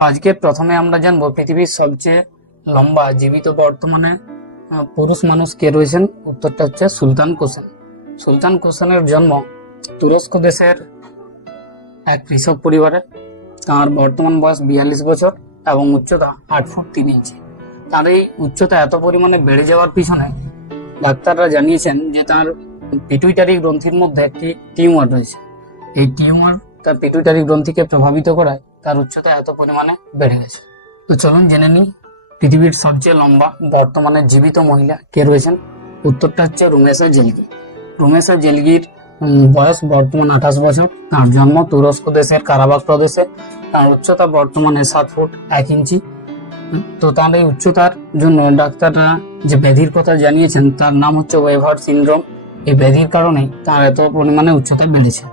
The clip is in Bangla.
আজকে প্রথমে আমরা জানবো পৃথিবীর সবচেয়ে লম্বা জীবিত বর্তমানে পুরুষ মানুষ কে রয়েছেন। উত্তরটা হচ্ছে সুলতান কোসেন। সুলতান কোসেনের জন্ম তুরস্ক দেশের এক কৃষক পরিবারে। তার বর্তমান বয়স 42 বছর এবং উচ্চতা 8 ফুট 3 ইঞ্চি। তার এই উচ্চতা এত পরিমাণে বেড়ে যাওয়ার পিছনে ডাক্তাররা জানিয়েছেন যে তার পিটুইটারি গ্রন্থির মধ্যে একটি টিউমার রয়েছে। এই টিউমার তার পিটুইটারি গ্রন্থিকে প্রভাবিত করায় তার উচ্চতা এত পরিমাণে বেড়ে গেছে। তো চলুন জেনে নিই পৃথিবীর সবচেয়ে লম্বা বর্তমানে জীবিত মহিলা কে রয়েছেন। উত্তরটা হচ্ছে রুমেসা জেলগি। রুমেসা জেলগির বয়স বর্তমান 28 বছর। তার জন্ম তুরস্ক দেশের কারাবাখ প্রদেশে। তার উচ্চতা বর্তমানে 7 ফুট 1 ইঞ্চি। তো তার এই উচ্চতার জন্য ডাক্তাররা যে ব্যাধির কথা জানিয়েছেন তার নাম হচ্ছে ওয়েভার সিনড্রোম। এই ব্যাধির কারণে তার এত পরিমাণে উচ্চতা বেড়েছে।